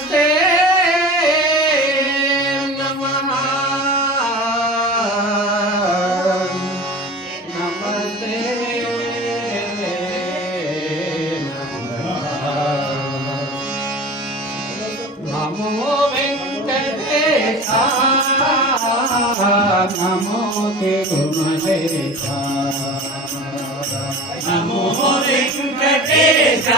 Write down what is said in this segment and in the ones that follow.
నమస్తే నమ నమస్తే నమో వెంకటేశ నమో వెంకటేశ.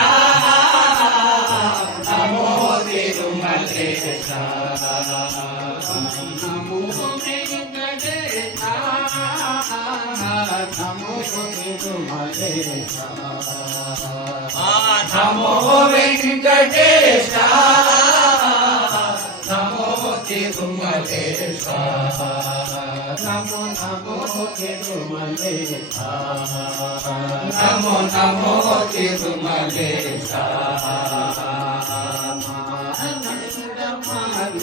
నమో వెంకటేశ నమో తిరుమలేశ నమో నమో తిరుమలేశ నమో నమో తిరుమలేశ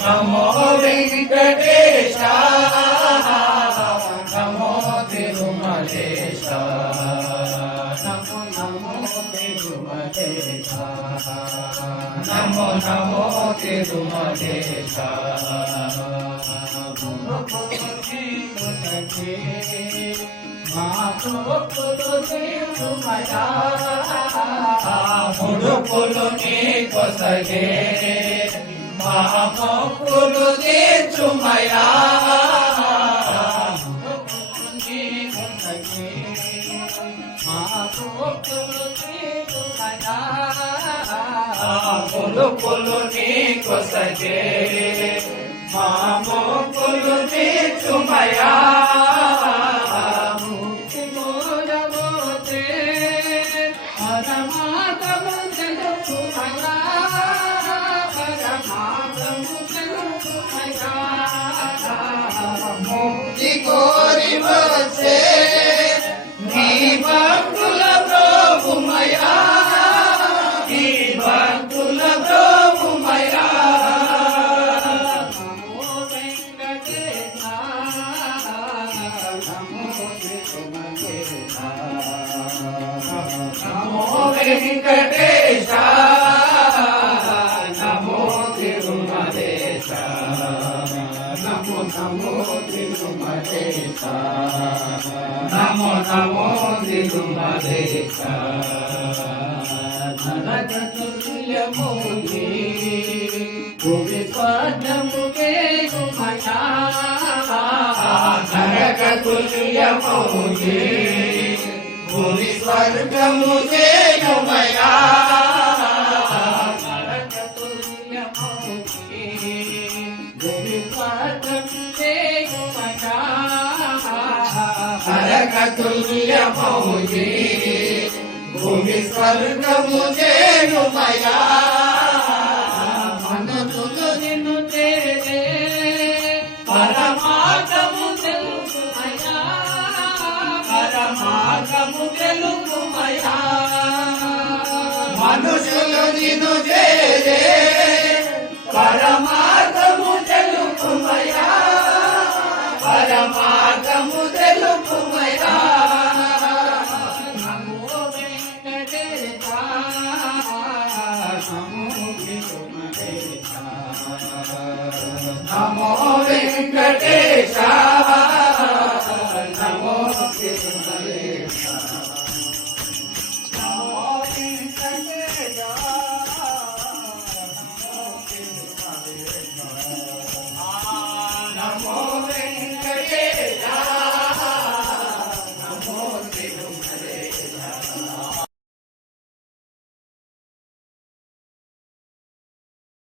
నమో వెంకటేశ నమో తిరుమలేశ నమో నమో తిరుమలేశ ముడుపులు నీ కొసగే మా మొక్కులు తీర్చుమయా ముడుపులు నీ మా మొక్కులు తీర్చుమయా. ముక్తి కోరి వచ్చే నీ భక్తుల ప్రభుమయా నీ భక్తుల ప్రభుమయా నమో వెంకటేశ నమో నమో నమో తిరుమలేశ నమో నమో తిరుమలేశ నరకతుల్యమౌలి భూమి స్వర్ణముకే సుమయా నరక తుల్యమౌలి భూమి స్వర్గముకే చేయుమయా నరక తుల్యమౌలి భూమి స్వర్గము చేయుమయా మనసులు నిన్ను చేరే పరమార్థము తెలుసుమయా పరమార్థము మనుషులు నిన్ను చేరే amore